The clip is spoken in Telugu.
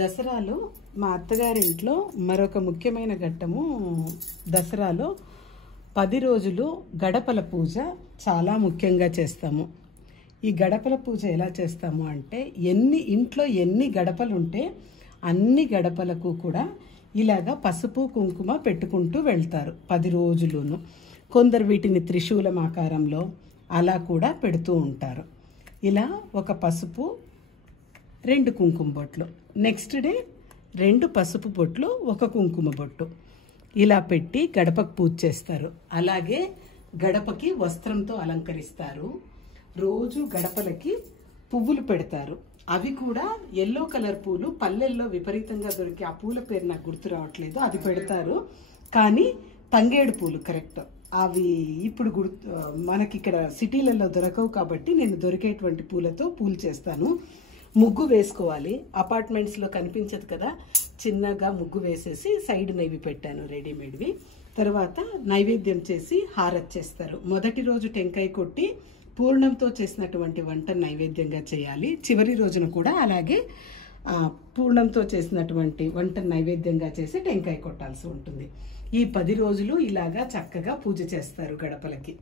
దసరాలో మా అత్తగారింట్లో మరొక ముఖ్యమైన ఘట్టము దసరాలో 10 రోజులు గడపల పూజ చాలా ముఖ్యంగా చేస్తాము. ఈ గడపల పూజ ఎలా చేస్తాము అంటే ఇంట్లో ఎన్ని గడపలు ఉంటే అన్ని గడపలకు కూడా ఇలాగా పసుపు కుంకుమ పెట్టుకుంటూ వెళ్తారు 10 రోజులును. కొందరు వీటిని త్రిశూలం ఆకారంలో అలా కూడా పెడుతూ ఉంటారు. ఇలా ఒక పసుపు 2 కుంకుమ బొట్లు, నెక్స్ట్ డే 2 పసుపు బొట్లు 1 కుంకుమ బొట్టు ఇలా పెట్టి గడపకు పూజ చేస్తారు. అలాగే గడపకి వస్త్రంతో అలంకరిస్తారు. రోజు గడపలకి పువ్వులు పెడతారు. అవి కూడా ఎల్లో కలర్ పూలు, పల్లెల్లో విపరీతంగా దొరికి ఆ పూల పేరు నాకు గుర్తు రావట్లేదు, అది పెడతారు. కానీ తంగేడు పూలు కరెక్ట్, అవి ఇప్పుడు మనకి ఇక్కడ సిటీలలో దొరకవు కాబట్టి నేను దొరికేటువంటి పూలతో పూలు చేస్తాను. ముగ్గు వేసుకోవాలి, అపార్ట్మెంట్స్లో కనిపించదు కదా, చిన్నగా ముగ్గు వేసేసి సైడ్ నెయ్యి పెట్టాను రెడీమేడ్వి. తర్వాత నైవేద్యం చేసి హారతి చేస్తారు. మొదటి రోజు టెంకాయ కొట్టి పూర్ణంతో చేసినటువంటి వంట నైవేద్యంగా చేయాలి. చివరి రోజున కూడా అలాగే పూర్ణంతో చేసినటువంటి వంట నైవేద్యంగా చేసి టెంకాయ కొట్టాల్సి ఉంటుంది. ఈ 10 రోజులు ఇలాగా చక్కగా పూజ చేస్తారు గడపలకి.